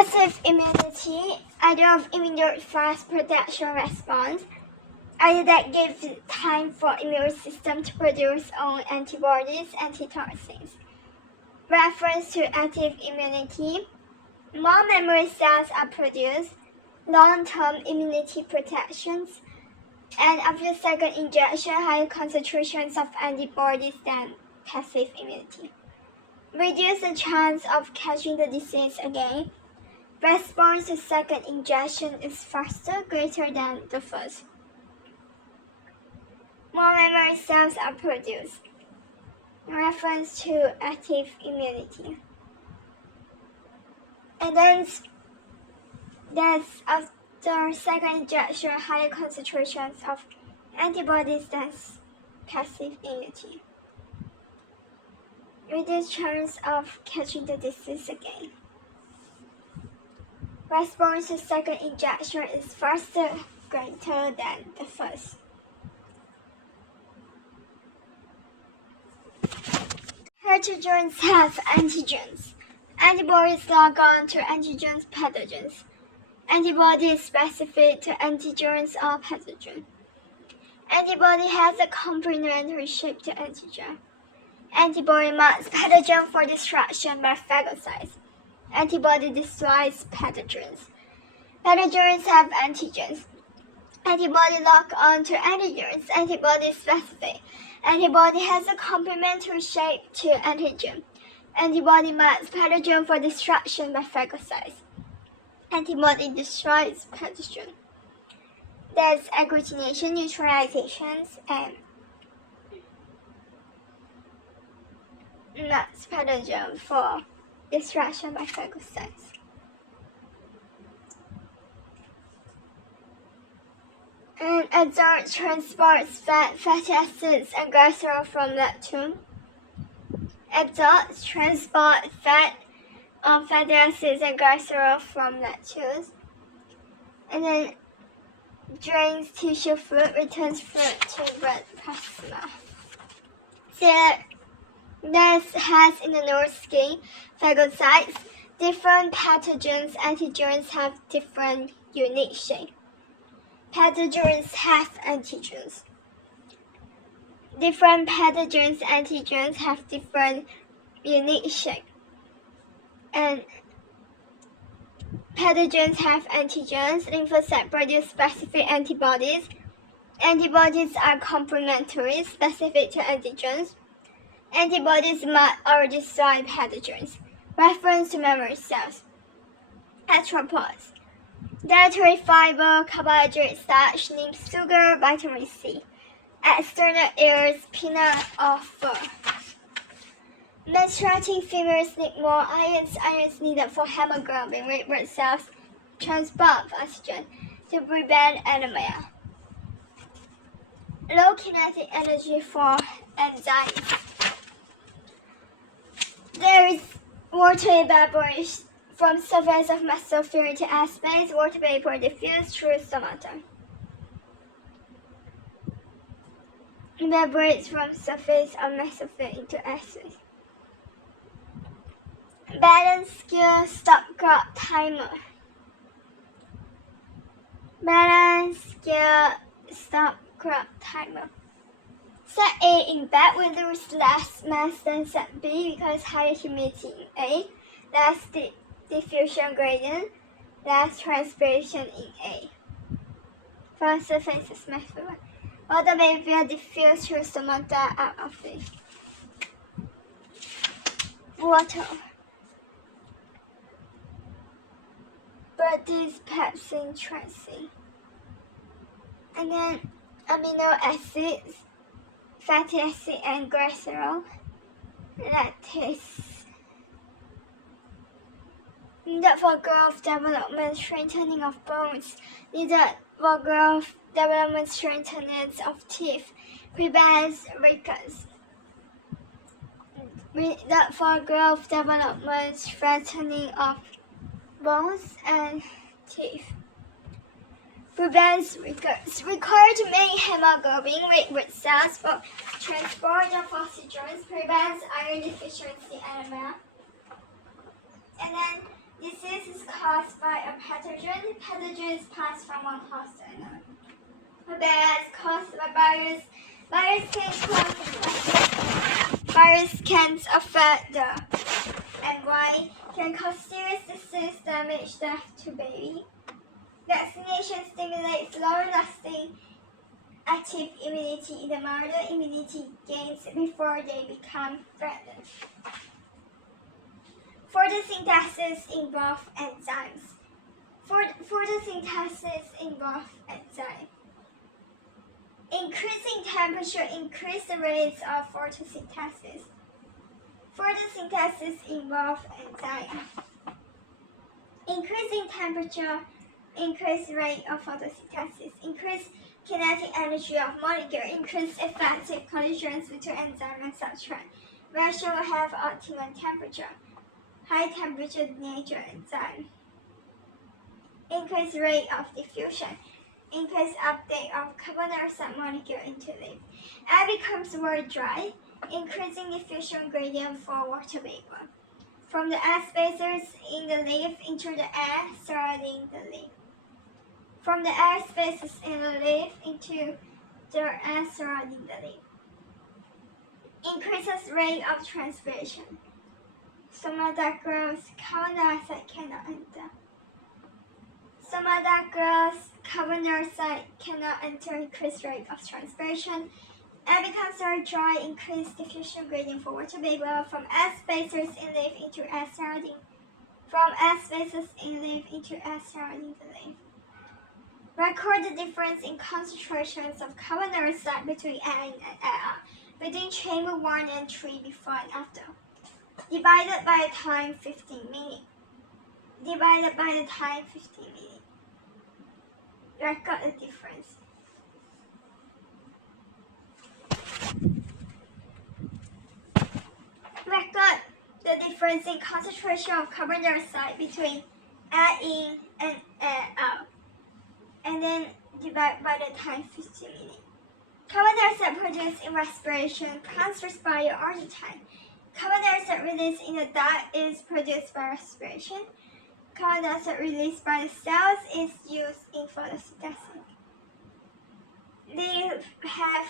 Passive immunity, idea of immediate fast protection response, idea that gives time for immune system to produce own antibodies, antitoxins. Reference to active immunity, more memory cells are produced, long-term immunity protections, and after second injection, higher concentrations of antibodies than passive immunity. Reduce the chance of catching the disease again. Response to second injection is faster, greater than the first. More memory cells are produced. Reference to active immunity. And then that's after second injection, higher concentrations of antibodies than passive immunity. Reduced chance of catching the disease again. Response to second injection is faster, greater than the first. Pathogens have antigens. Antibodies log on to antigens pathogens. Antibody is specific to antigens or pathogen. Antibody has a complementary shape to antigen. Antibody marks pathogen for destruction by phagocytes. Antibody destroys pathogens. Pathogens have antigens. Antibody lock on to antigens. Antibody is specific. Antibody has a complementary shape to antigen. Antibody marks pathogen for destruction by phagocytes. Antibody destroys pathogen. There's agglutination, neutralizations, and marks pathogen for destruction by phagocytes. And adsorb transports fatty acids and glycerol from leptin. Absorb transport fatty acids and glycerol from lactose. And then drains tissue fluid, returns fluid to blood plasma. So this has in the North skin phagocytes. Different pathogens, antigens have different unique shape. Pathogens have antigens. Different pathogens, antigens have different unique shape. And pathogens have antigens. Lymphocytes produce specific antibodies. Antibodies are complementary, specific to antigens. Antibodies mark or destroy pathogens. Reference to memory cells. Arthropods. Dietary fiber, carbohydrate, starch, named sugar, vitamin C. External ears, peanut or fur. Menstruating females need more ions. Ions needed for hemoglobin, red blood cells, transport of oxygen to prevent anemia. Low kinetic energy for enzymes. There is water evaporation from surface of mesosphere into airspace. Water vapor diffused through stomata. Evaporates from surface of mesosphere into airspace. Balance scale stop clock timer. Balance scale stop clock timer. Set A in bed will lose less mass than set B because higher humidity in A, less diffusion gradient, less transpiration in A. From surface is measurable. Water vapor diffused through stomata out of it. Water produce pepsin tracing. And then amino acids, fatty acid and glycerol, lactase. Needed for growth, development, strengthening of bones. Needed for growth, development, strengthening of teeth. Prevents rickets. Needed for growth, development, strengthening of bones and teeth. Prevents rickets. Required to make hemoglobin, red blood cells for transport of oxygen. Prevents iron deficiency anemia. And then disease is caused by a pathogen. Pathogens pass from one host to another. Whereas caused by virus, virus can affect the MY, can cause serious disease, damage, death to baby. Vaccination stimulates long-lasting active immunity in the mother. Immunity gains before they become threatened. Photosynthesis involves enzymes. Photosynthesis involves enzymes. Increasing temperature increases the rates of photosynthesis. Photosynthesis involves enzymes. Increasing temperature increase rate of photosynthesis. Increase kinetic energy of molecule. Increase effective collisions between enzyme and substrate. Ratio will have optimum temperature. High temperature nature enzyme. Increase rate of diffusion. Increase uptake of carbon dioxide molecule into leaf. Air becomes more dry, increasing diffusion gradient for water vapor from the air spaces in the leaf into the air surrounding the leaf. From the air spaces in the leaf into the air surrounding the leaf. Increases rate of transpiration. Stomata grows, carbon dioxide cannot enter. Stomata grows, carbon dioxide cannot enter, increased rate of transpiration. Air becomes very dry, increased diffusion gradient for water vapor from air spaces in leaf into air surrounding. From air spaces in leaf into air surrounding the leaf. Record the difference in concentrations of carbon dioxide between air and air, between chamber 1 and 3 before and after. Divided by the time 15 minutes. Divided by the time 15 minutes. Record the difference. Record the difference in concentration of carbon dioxide between air in and air out. And then divide by the time 15 minutes. Carbon dioxide produced in respiration plants respire all the time. Carbon dioxide released in the diet is produced by respiration. Carbon dioxide released by the cells is used in photosynthesis. Leaves have